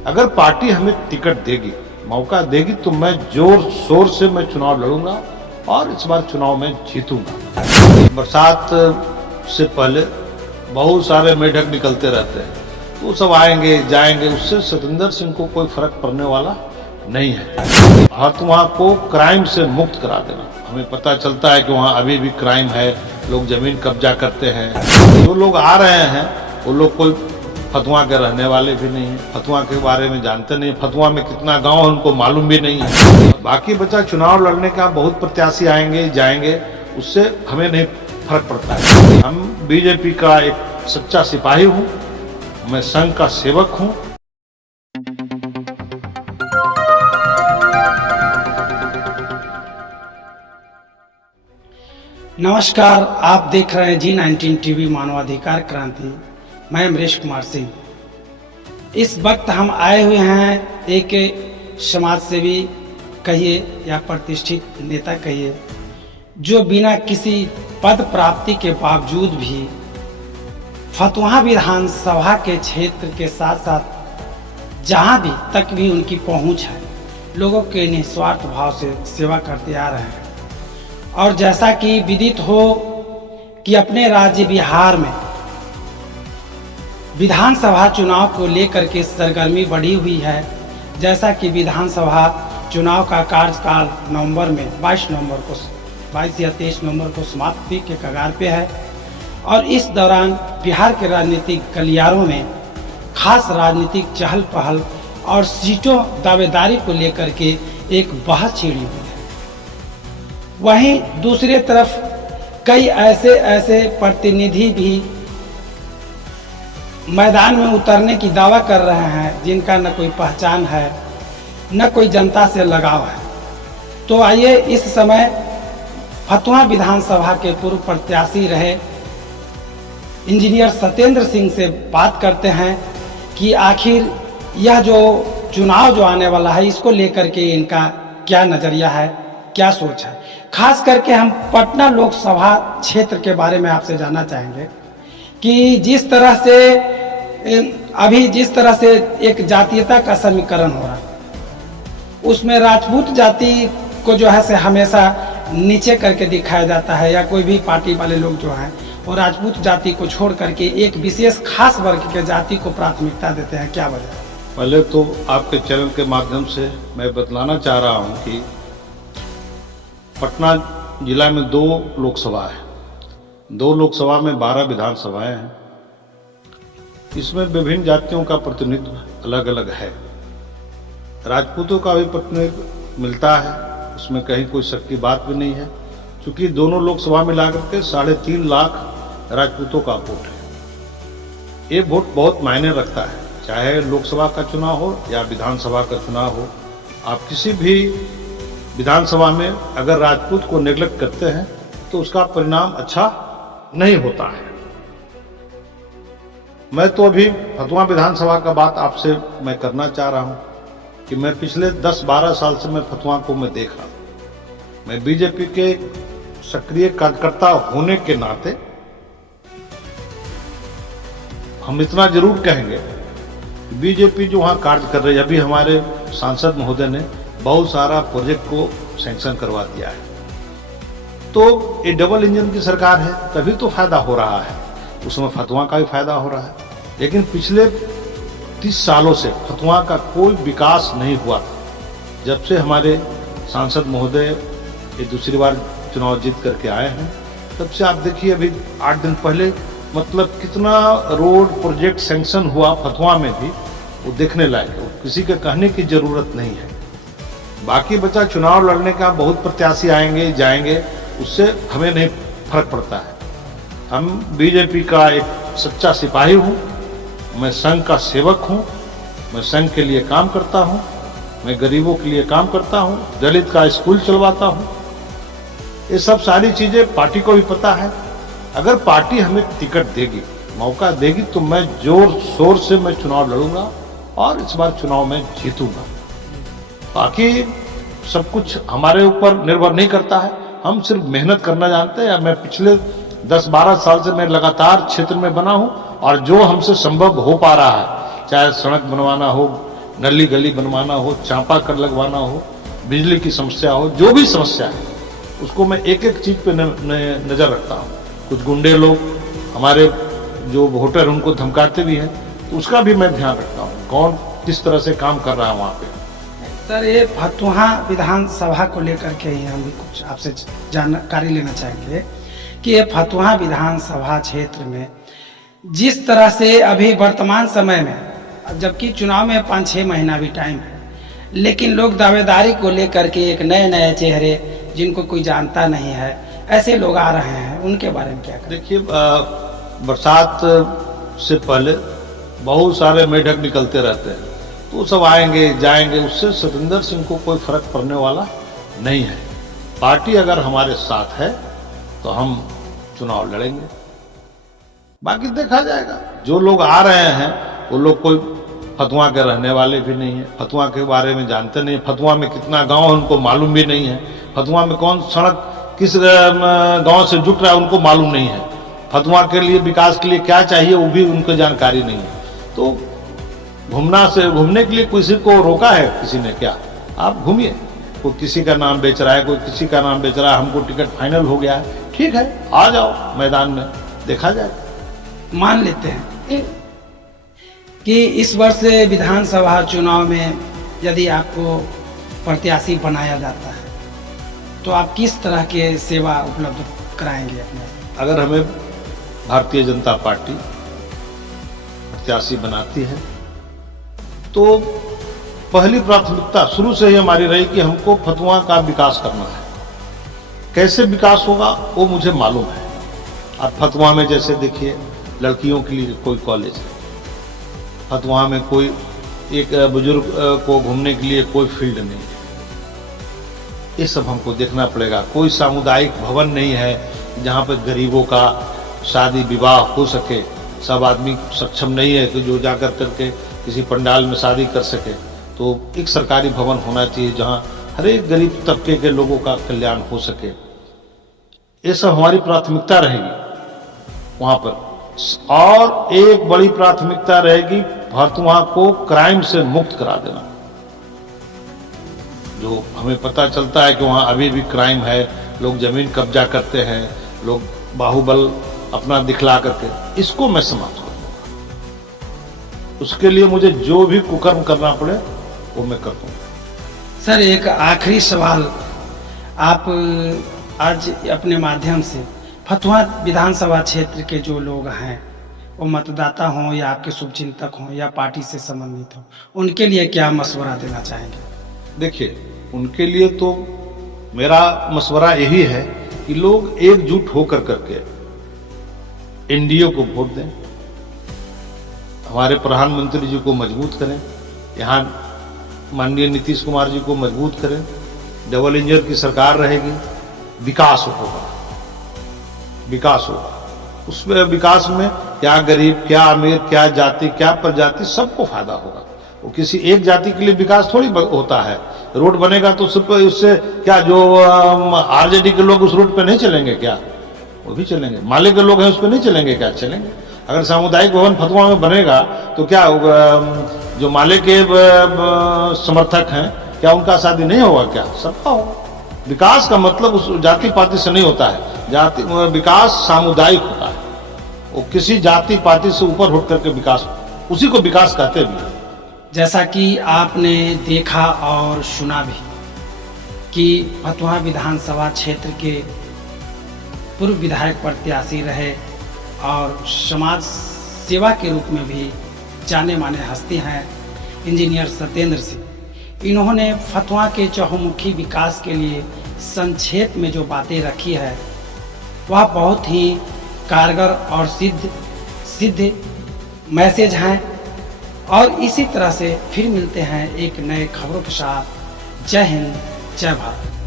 अगर पार्टी हमें टिकट देगी, मौका देगी, तो मैं जोर शोर से मैं चुनाव लड़ूंगा और इस बार चुनाव में जीतूंगा। बरसात से पहले बहुत सारे मेढक निकलते रहते हैं, तो वो सब आएंगे जाएंगे, उससे सतेंद्र सिंह को कोई फर्क पड़ने वाला नहीं है। वहाँ को क्राइम से मुक्त करा देना। हमें पता चलता है कि वहाँ अभी भी क्राइम है, लोग जमीन कब्जा करते हैं। जो लोग आ रहे हैं वो लोग कोई फतुआ के रहने वाले भी नहीं है, फतुआ के बारे में जानते नहीं, फतुआ में कितना गांव है उनको मालूम भी नहीं है। बाकी बचा चुनाव लड़ने का, बहुत प्रत्याशी आएंगे जाएंगे, उससे हमें नहीं फर्क पड़ता है। हम बीजेपी का एक सच्चा सिपाही हूँ, मैं संघ का सेवक हूँ। नमस्कार, आप देख रहे हैं G19 टीवी मानवाधिकार क्रांति। मैं अमरीश कुमार सिंह। इस वक्त हम आए हुए हैं एक समाज सेवी कहिए या प्रतिष्ठित नेता कहिए, जो बिना किसी पद प्राप्ति के बावजूद भी फतुहा विधानसभा के क्षेत्र के साथ साथ जहां भी तक भी उनकी पहुंच है, लोगों के निस्वार्थ भाव से सेवा करते आ रहे हैं। और जैसा कि विदित हो कि अपने राज्य बिहार में विधानसभा चुनाव को लेकर के सरगर्मी बढ़ी हुई है। जैसा कि विधानसभा चुनाव का कार्यकाल नवंबर में 22 या 23 नवंबर को समाप्ति के कगार पे है, और इस दौरान बिहार के राजनीतिक गलियारों में खास राजनीतिक चहल पहल और सीटों दावेदारी को लेकर के एक बहस छिड़ी हुई है। वहीं दूसरी तरफ कई ऐसे प्रतिनिधि भी मैदान में उतरने की दावा कर रहे हैं, जिनका न कोई पहचान है न कोई जनता से लगाव है। तो आइए इस समय फतुहा विधानसभा के पूर्व प्रत्याशी रहे इंजीनियर सतेंद्र सिंह से बात करते हैं कि आखिर यह जो चुनाव जो आने वाला है, इसको लेकर के इनका क्या नजरिया है, क्या सोच है। खास करके हम पटना लोकसभा क्षेत्र के बारे में आपसे जानना चाहेंगे कि जिस तरह से एक जातीयता का समीकरण हो रहा है, उसमें राजपूत जाति को जो है से हमेशा नीचे करके दिखाया जाता है, या कोई भी पार्टी वाले लोग जो हैं वो राजपूत जाति को छोड़ करके एक विशेष खास वर्ग के जाति को प्राथमिकता देते हैं। क्या वजह है? पहले तो आपके चैनल के माध्यम से मैं बतलाना चाह रहा हूं कि पटना जिला में 2 लोकसभा है। 2 लोकसभा में 12 विधानसभाएं हैं। इसमें विभिन्न जातियों का प्रतिनिधित्व अलग अलग है। राजपूतों का भी प्रतिनिधित्व मिलता है, उसमें कहीं कोई शक की बात भी नहीं है, क्योंकि दोनों लोकसभा मिलाकर के 3.5 लाख राजपूतों का वोट है। ये वोट बहुत मायने रखता है, चाहे लोकसभा का चुनाव हो या विधानसभा का चुनाव हो। आप किसी भी विधानसभा में अगर राजपूत को नेग्लेक्ट करते हैं तो उसका परिणाम अच्छा नहीं होता है। मैं तो अभी फतुहा विधानसभा का बात आपसे मैं करना चाह रहा हूं कि मैं पिछले 10-12 साल से मैं फतुहा को मैं देख रहा हूं। मैं बीजेपी के सक्रिय कार्यकर्ता होने के नाते हम इतना जरूर कहेंगे, बीजेपी जो वहां कार्य कर रही है, अभी हमारे सांसद महोदय ने बहुत सारा प्रोजेक्ट को सैंक्शन करवा दिया है। तो ये डबल इंजन की सरकार है, तभी तो फायदा हो रहा है, उसमें फतुहा का भी फायदा हो रहा है। लेकिन पिछले 30 सालों से फतुहा का कोई विकास नहीं हुआ था। जब से हमारे सांसद महोदय ये दूसरी बार चुनाव जीत करके आए हैं, तब से आप देखिए अभी 8 दिन पहले मतलब कितना रोड प्रोजेक्ट सैंक्शन हुआ फतुहा में भी, वो देखने लायक है, किसी के कहने की जरूरत नहीं है। बाकी बचा चुनाव लड़ने का, बहुत प्रत्याशी आएंगे जाएंगे, उससे हमें नहीं फर्क पड़ता है। हम बीजेपी का एक सच्चा सिपाही हूँ, मैं संघ का सेवक हूँ, मैं संघ के लिए काम करता हूँ, मैं गरीबों के लिए काम करता हूँ, दलित का स्कूल चलवाता हूँ। ये सब सारी चीजें पार्टी को भी पता है। अगर पार्टी हमें टिकट देगी, मौका देगी, तो मैं जोर शोर से मैं चुनाव लड़ूंगा और इस बार चुनाव में जीतूंगा। बाकी सब कुछ हमारे ऊपर निर्भर नहीं करता है, हम सिर्फ मेहनत करना जानते हैं। मैं पिछले 10-12 साल से मैं लगातार क्षेत्र में बना हूं, और जो हमसे संभव हो पा रहा है, चाहे सड़क बनवाना हो, नली गली बनवाना हो, चापाकल लगवाना हो, बिजली की समस्या हो, जो भी समस्या है उसको मैं एक एक चीज पे नजर रखता हूँ। कुछ गुंडे लोग हमारे जो वोटर उनको धमकाते भी हैं, तो उसका भी मैं ध्यान रखता हूँ, कौन किस तरह से काम कर रहा है वहाँ पे। सर, ये फतुहा विधानसभा को लेकर के ही हम भी कुछ आपसे जानकारी लेना चाहेंगे कि ये फतुहा विधानसभा क्षेत्र में जिस तरह से अभी वर्तमान समय में, जबकि चुनाव में 5-6 महीना भी टाइम है, लेकिन लोग दावेदारी को लेकर के एक नए नए चेहरे जिनको कोई जानता नहीं है, ऐसे लोग आ रहे हैं, उनके बारे में क्या करें? देखिए, बरसात से पहले बहुत सारे मेढक निकलते रहते हैं, तो सब आएंगे जाएंगे, उससे सतेंद्र सिंह को कोई फर्क पड़ने वाला नहीं है। पार्टी अगर हमारे साथ है तो हम चुनाव लड़ेंगे, बाकी देखा जाएगा। जो लोग आ रहे हैं वो लोग कोई फतुहा के रहने वाले भी नहीं है, फतुहा के बारे में जानते नहीं, फतुहा में कितना गांव है उनको मालूम भी नहीं है, फतुहा में कौन सड़क किस गांव से जुट रहा है उनको मालूम नहीं है, फतुहा के लिए विकास के लिए क्या चाहिए वो भी उनको जानकारी नहीं है। तो घूमने के लिए किसी को रोका है किसी ने क्या? आप घूमिए, कोई किसी का नाम बेच रहा है, कोई किसी का नाम बेच रहा है, हमको टिकट फाइनल हो गया है, ठीक है, आ जाओ मैदान में, देखा जाए। मान लेते हैं कि इस वर्ष विधानसभा चुनाव में यदि आपको प्रत्याशी बनाया जाता है तो आप किस तरह के सेवा उपलब्ध कराएंगे अपने? अगर हमें भारतीय जनता पार्टी प्रत्याशी बनाती है तो पहली प्राथमिकता शुरू से ही हमारी रही कि हमको फतुहा का विकास करना है। कैसे विकास होगा वो मुझे मालूम है। अब फतुहा में जैसे देखिए, लड़कियों के लिए कोई कॉलेज है, फतुहा में कोई एक बुजुर्ग को घूमने के लिए कोई फील्ड नहीं है, ये सब हमको देखना पड़ेगा। कोई सामुदायिक भवन नहीं है जहाँ पर गरीबों का शादी विवाह हो सके, सब आदमी सक्षम नहीं है कि जो जाकर करके किसी पंडाल में शादी कर सके। तो एक सरकारी भवन होना चाहिए जहाँ हर एक गरीब तबके के लोगों का कल्याण हो सके। ये सब हमारी प्राथमिकता रहेगी वहाँ पर। और एक बड़ी प्राथमिकता रहेगी फतुहा को क्राइम से मुक्त करा देना। जो हमें पता चलता है कि वहाँ अभी भी क्राइम है, लोग जमीन कब्जा करते हैं, लोग बाहुबल अपना दिखला करके, इसको मैं समाप्त करूंगा। उसके लिए मुझे जो भी कुकर्म करना पड़े वो मैं कर दूंगा। सर, एक आखिरी सवाल, आप आज अपने माध्यम से फतुहा विधानसभा क्षेत्र के जो लोग हैं, वो मतदाता हों या आपके शुभचिंतक हों या पार्टी से संबंधित हों, उनके लिए क्या मशवरा देना चाहेंगे? देखिए, उनके लिए तो मेरा मशवरा यही है कि लोग एकजुट होकर करके एनडीए को वोट दें, हमारे प्रधानमंत्री जी को मजबूत करें, यहाँ माननीय नीतीश कुमार जी को मजबूत करें, डबल इंजन की सरकार रहेगी, विकास होगा, विकास होगा। उसमें विकास में क्या गरीब, क्या अमीर, क्या जाति, क्या प्रजाति, सबको फायदा होगा। वो किसी एक जाति के लिए विकास थोड़ी होता है। रोड बनेगा तो उससे क्या जो आरजेडी के लोग उस रोड पे नहीं चलेंगे क्या? वो भी चलेंगे। माले के लोग हैं उस पर नहीं चलेंगे क्या? चलेंगे। अगर सामुदायिक भवन फतुहा में बनेगा तो क्या जो माले के समर्थक हैं क्या उनका शादी नहीं होगा क्या? सबका होगा। विकास का मतलब उस जाति पाति से नहीं होता है। जाति विकास सामुदायिक होता है। वो किसी जाति पाति से ऊपर उठ करके विकास, उसी को विकास कहते भी। जैसा कि आपने देखा और सुना भी कि फतुहा विधानसभा क्षेत्र के पूर्व विधायक प्रत्याशी रहे और समाज सेवा के रूप में भी जाने माने हस्ती हैं इंजीनियर सतेंद्र सिंह। इन्होंने फतुहा के चहुमुखी विकास के लिए संक्षेप में जो बातें रखी है वह बहुत ही कारगर और सिद्ध मैसेज हैं। और इसी तरह से फिर मिलते हैं एक नए खबरों के साथ। जय हिंद, जय भारत।